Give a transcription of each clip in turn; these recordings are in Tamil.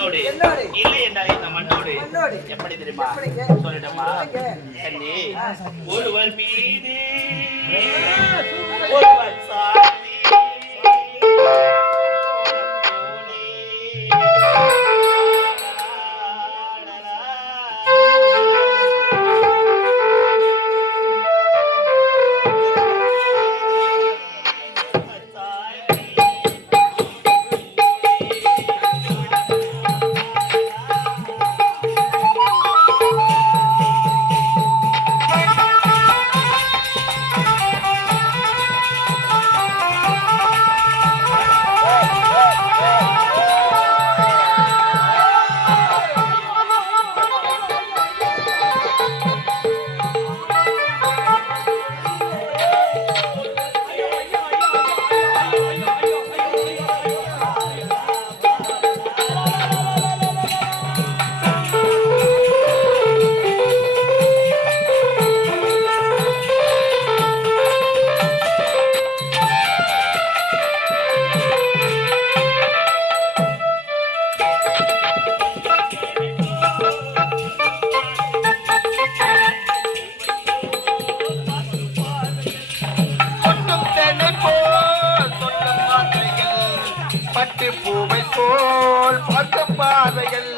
என்னோடு இல்லை என்றால் இந்த மண்ணோடு எப்படி தெரியுமா சொல்லிட்டோமா கண்ணி ஒருவர் மீது ஒருவர் சாமி பூவை போல் பக்கம் பார்வைகள்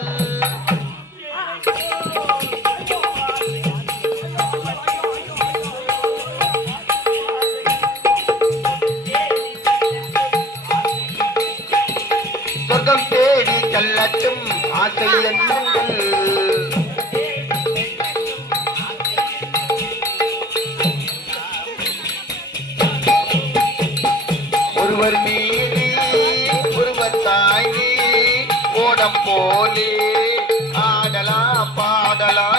சொர்க்கம் தேடி செல்லட்டும் ஆசை எண்ணங்கள் ஒருவர் மீது தாங்கி ஓடம் போலே ஆடலாம் பாடலாம்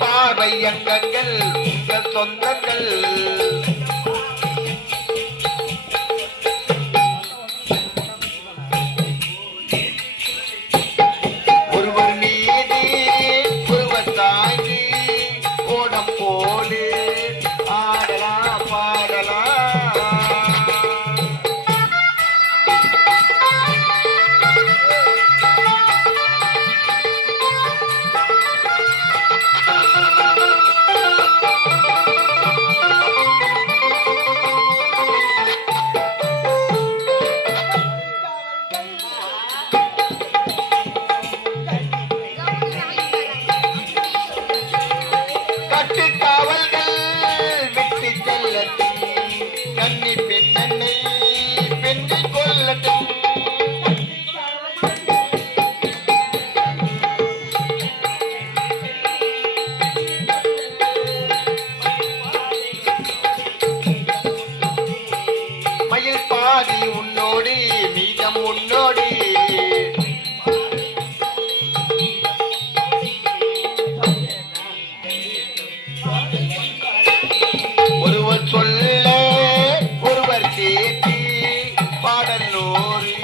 பார்வை அங்கங்கள் உங்கள் சொந்தங்கள் ஒருவர் மீது ஒருவர் தாங்கி ஓடம் போலே ஆடலாம் பாடலாம் உன்னோடி மீதம் உன்னோடி ஒருவர் சொல்ல ஒருவர் கேட்டி பாடல் நூறு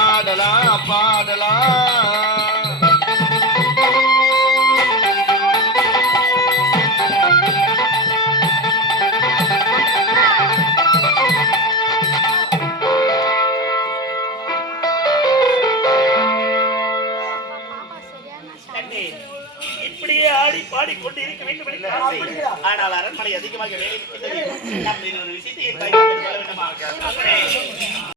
ஆடலாம் பாடலாம் இப்படியே ஆடி பாடிக்கொண்டு இருக்க வேண்டும் என்று ஆசை. ஆனால் அரண்மனை அதிகமாக வேலை ஒரு விஷயத்தை